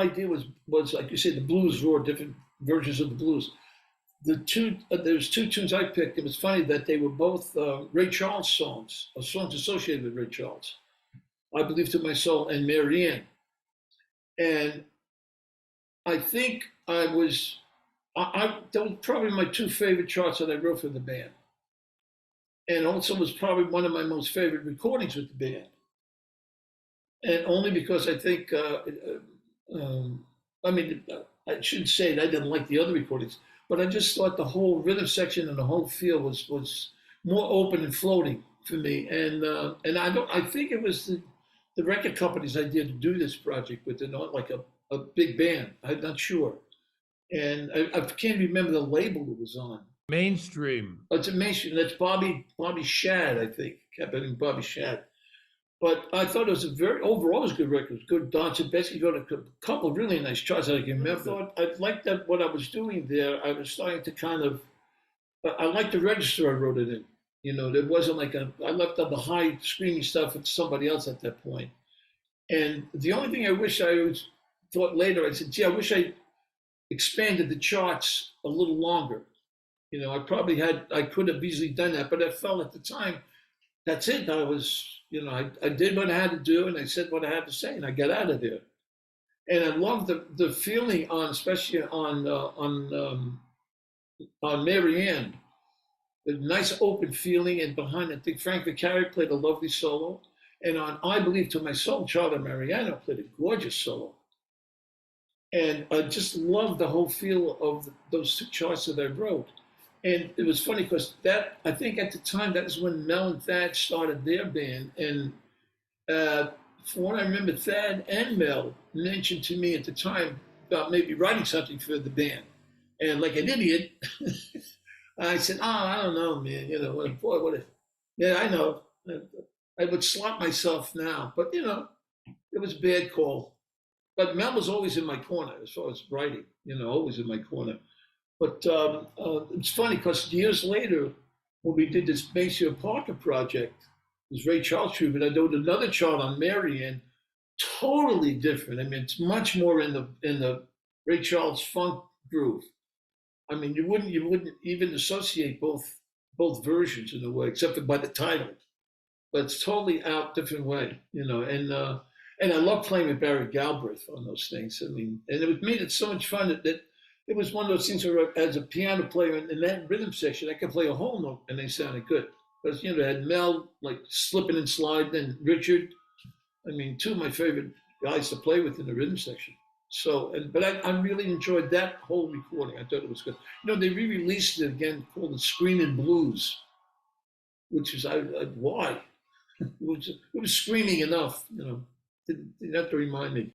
idea was like you said, the blues were different versions of the blues. There's two tunes I picked. It was funny that they were both Ray Charles songs, or songs associated with Ray Charles. I Believe to My Soul and Maryanne. And I think those were probably my two favorite charts that I wrote for the band. And also was probably one of my most favorite recordings with the band. And only because I think, I shouldn't say that I didn't like the other recordings, but I just thought the whole rhythm section and the whole feel was more open and floating for me. And I think it was the record company's idea to do this project with not like a big band. I'm not sure. And I can't remember the label it was on. Mainstream. It's a mainstream. That's Bobby Shad, I think. Kept having Bobby Shad. But I thought it was overall it was a good record. It was good. Don Sebesky got a couple of really nice charts that I can remember. I thought I liked that what I was doing there. I was starting to kind of, I liked the register I wrote it in. You know, there wasn't like I left out the high screaming stuff with somebody else at that point. And the only thing I wish thought later, I said, gee, I wish I expanded the charts a little longer. You know, I could have easily done that, but I felt at the time, that's it. I was, you know, I did what I had to do and I said what I had to say and I got out of there. And I love the feeling especially on Maryanne, the nice open feeling, and behind it, I think Frank Vicari played a lovely solo. And on I Believe to My Soul, Charlie Mariano played a gorgeous solo. And I just loved the whole feel of those two charts that I wrote. And it was funny because I think at the time, that was when Mel and Thad started their band. And from what I remember, Thad and Mel mentioned to me at the time about maybe writing something for the band. And like an idiot, I said, I don't know, man. You know, boy, yeah, I know. I would slap myself now. But, you know, it was a bad call. But Mel was always in my corner as far as writing, you know, always in my corner. But it's funny because years later, when we did this Maceo Parker project, it was Ray Charles tribute. I did another chart on Maryanne, totally different. I mean, it's much more in the Ray Charles funk groove. I mean, you wouldn't even associate both versions in a way, except for by the title. But it's totally out different way, you know. And I love playing with Barry Galbraith on those things. I mean, and it made it so much fun that it was one of those things where, as a piano player in that rhythm section, I could play a whole note and they sounded good. Because, you know, I had Mel like slipping and sliding, and Richard. I mean, two of my favorite guys to play with in the rhythm section. So, but I really enjoyed that whole recording. I thought it was good. You know, they re-released it again, called it Screaming Blues, which is why? It was screaming enough, you know. Didn't have to remind me.